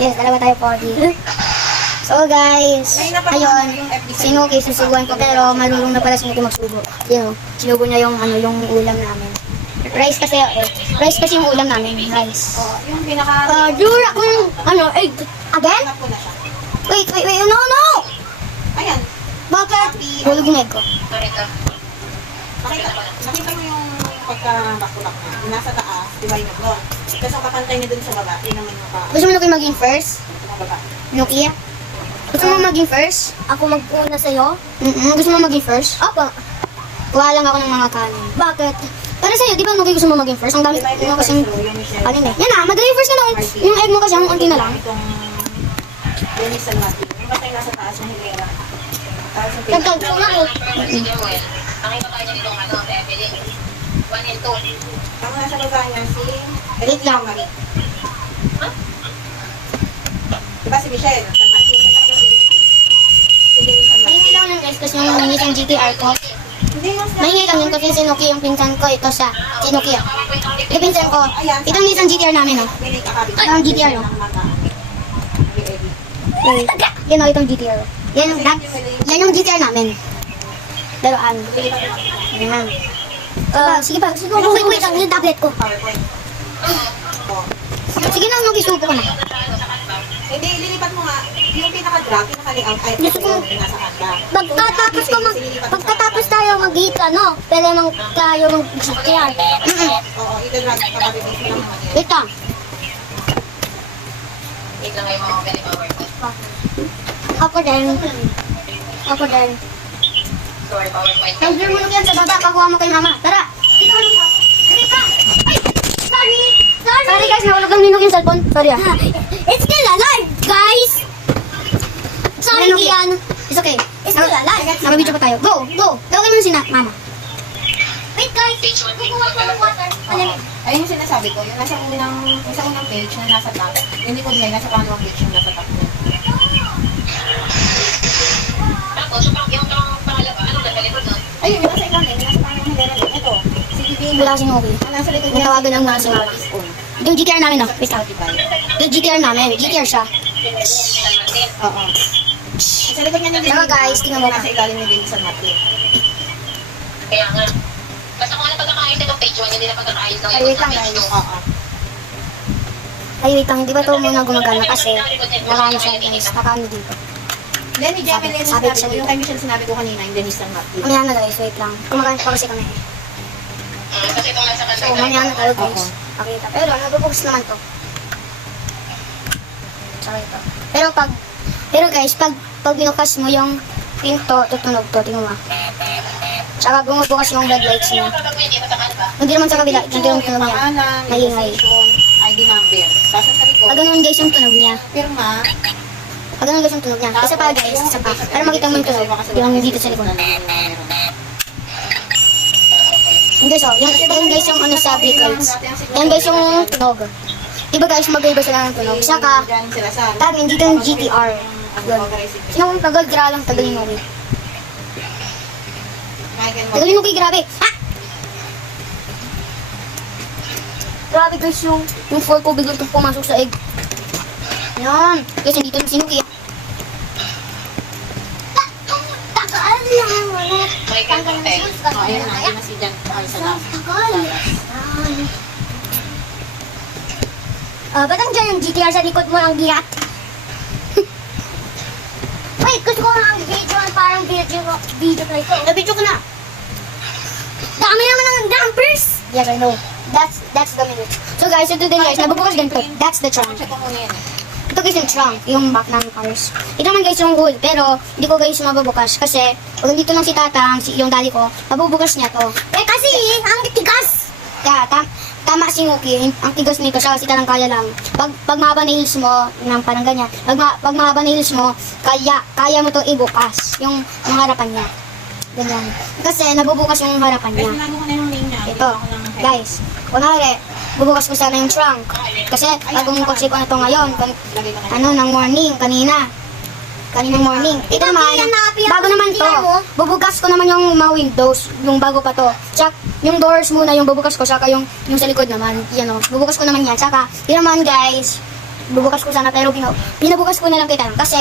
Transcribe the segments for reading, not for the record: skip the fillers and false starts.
Yes, dalawa tayo pogi. So guys, ayun, si Nuki susubuan ko pero marunong na pala si Nuki magsubo. Yun, sinubo niya yung yung ulam namin. Rice kasi yung ulam namin, rice. Yung pinaka... Dura kung egg. Again? Wait, no! Ayan. Bakit? Hulog yung egg ko. Nakita mo yung pagka-bakulak na. Yung nasa taas, di ba yung doon? Tapos ang kakantay niya doon sa baba, yun naman yung Gusto mo Nuki maging first? baba. Nuki? Gusto mo maging first? Ako mag-una sa'yo? Gusto mo maging first? Opo. Kuha lang ako ng mga kanin. Bakit? Para sa'yo, di ba Nuki gusto mo maging first? Ang dami Di ba ito mo yung kasing... first row, yung Michelle? Ano na? Yan na, magaling first ka na. Yung egg mo kasi, ang unti na lang. Itong Dennis San Martin. Yung basta yung nasa taas na hilera. Tapos yung Nagtag page. ko lang eh. Nakita tayo niya dito ng Evelyn. 1 and 2. Ang nasa baba niya si... Wait lang. Diba si Michelle? San Martin. Punta ka na si HP. Si Dennis San Martin. Mahingi lang ng rice kasi yung mahingi yung GTR ko. Hindi yung Mahingi lang yun kasi si Nuki yung pinsan ko. Ito siya. Si Nuki. Ito pinsan ko. Ito yung Nissan GTR namin, oh. Pinik akabit. Ito ang GTR, oh. Yan, oh, itong GTR. Yan yung GTR namin. Daroan. Yan. Sige pa. Wait lang. Yung tablet ko. PowerPoint. Oh. Sige na, Nuki. Subo ko na. Hindi, lilipat mo nga. Yung pinaka-drop, pinaka-layout ay Gusto ko- nasa kanta. Pagkatapos tayo mag-eat, pwede mang tayo mag-sakyan. Oo, ito-drop ka kapag-ibig mo lang naman yan. Wait lang. Wait lang kayo mga very PowerPoint. Ako din. Ako din. Sorry, PowerPoint. Nag-gear mo yan sa baba. Pakuha mo kay mama. Tara. Dito ka na. Dito. Ay! Sorry! Sorry guys, nahulog ang ninong yung cellphone. Sorry ah. It's still alive, guys! Sorry, Ano, okay? Dian. It's okay. It's still alive. Nakabidyo pa tayo. Go! Go! Gawin mo na sina, mama. Wait, guys. Kukuha ko ng water. Ayun yung sinasabi ko, yung nasa unang page na nasa top, yung likod niya, nasa pangalawang page yung nasa top niya. Tapos, yung pangalawa, ano na, galikod nun? Ayun, yung nasa ikaw yung nasa pangalawang hilera din. Ito, si Bibi. Wala kasi okay. Ang nasa likod Natawagan lang muna si mama. Spoon. Yung GTR namin, no? Wait lang. Spotify. Yung GTR namin. GTR siya. Oo. Sa likod niya Saka guys, tingnan mo. nasa ilalim ni Dennis San Martin. Kaya nga. Basta kung ano pagkakaayos nitong page 1, hindi na pagkakaayos ng Ay, wait lang, page guys. 2. Oo. Ay, wait lang. Hindi ba ito muna gumagana kasi nakano siya guys. Nakano dito. Then, ni Jemelyn, Sabi sinabi siya ko, dito. yung kay Michelle sinabi ko kanina, yung Dennis San Martin. Mamaya na guys. Wait lang. Kumakain pa kasi kami. Kasi itong nasa kanta. So, mamaya na tayo guys. Oo. Pakita. Pero, nabubukas naman to. Tsaka ito. Pero guys, pag binukas mo yung pinto, tutunog to. Tingnan mo. Tsaka bumubukas yung red lights niya. Kapag hindi, matamaan ba? Hindi naman sa kabila. Hindi yung tunog niya. Pangalan, Maingay. registration, ID number. Tapos sa likod, Pag ganun guys yung tunog niya. pirma. Pag ganun guys yung tunog niya. Isa pa guys, isa pa. Para makita mo yung tunog. Yung dito sa likod. Yung guys, oh. Yung guys yung ano sa brick lights. Yan guys yung tunog. Diba guys, mag-iba sila ng tunog. Saka, Diyan sila sa... tagin dito yung GTR. Yun. Sino kung tagal, gra lang tagal yung movie. Tagal yung movie, grabe. Ha! Grabe guys yung fall ko biglang pumasok sa egg. Yan. Guys, nandito yung sinuki. Takaan lang. Wala. May kanta eh. Oh, ayun na, ayun na si Jan. Ay, sa last. Tagal. Ba't nandiyan yung GTR sa likod mo ang giyak? Wait, gusto ko nga ang video, parang video na ito. Nabidyo ko na. Dami naman ng dampers! Yes, I know. That's the minute. So guys, ito din guys, nabubukas ganito. That's the trunk. Check ko muna yan eh. Ito guys yung trunk, yung back ng cars. Ito naman guys yung hood, pero hindi ko guys mabubukas kasi pag dito lang si tata, yung daddy ko, mabubukas niya to. Eh kasi, ang tigas! Tama si Nuki, ang tigas nito siya kasi lang kaya lang. Pag mahaba na heels mo, nang parang ganyan, pag mahaba na heels mo, kaya mo to ibukas, yung harapan niya. Ganyan. Kasi nabubukas yung harapan Ay, niya. sinabi ko na yung name niya. Ito, guys, kunwari, bubukas ko sana yung trunk. Kasi pag bumukas ko na to ngayon, Lagay ko na. ano, ng morning, kaninang morning. Ito naman, bago naman to, bubukas ko naman yung mga windows, yung bago pa to. Tsaka, yung doors muna, yung bubukas ko, saka yung sa likod naman, yan o, bubukas ko naman yan. Tsaka, yun naman guys, bubukas ko sana pero pinabukas ko na lang kay Tatang kasi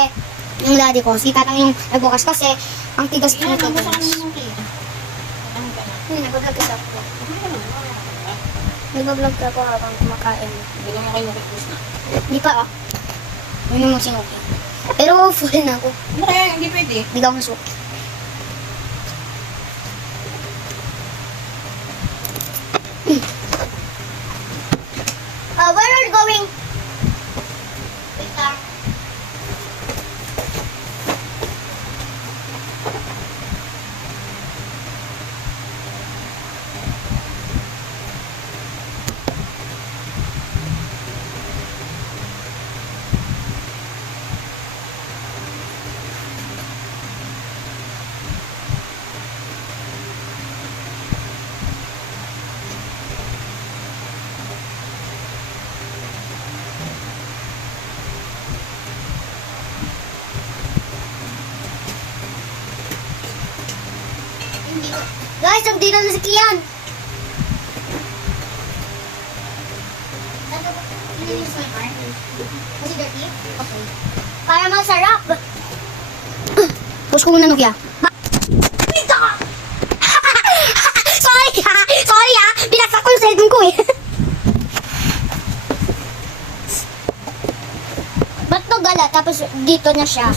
yung daddy ko, si Tatang yung nagbukas kasi ang tigas ko Yan, nito. gusto ka naman ng cake. Ano ka na? Nag-vlog ka ako. Ano ka naman? Nag-vlog ka ako habang kumakain. Hindi mo kayo nakikita na. Di pa Yun yung sinuki. Pero full na ako. Ano kaya? Hindi pwede. Hindi ka ako nasuki. Where are you going? Wait lang. Guys, nandito na si Kian. Use my car. Was it dirty? Okay. Para masarap. Push ko muna Nokia. Sorry ha! Sorry ha! Binaksak ko yung cellphone ko eh. Ba't to gala? Tapos dito na siya.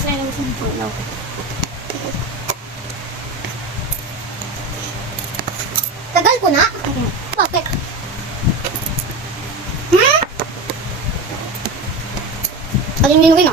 Tagal ko na. Bakit? Alin minukin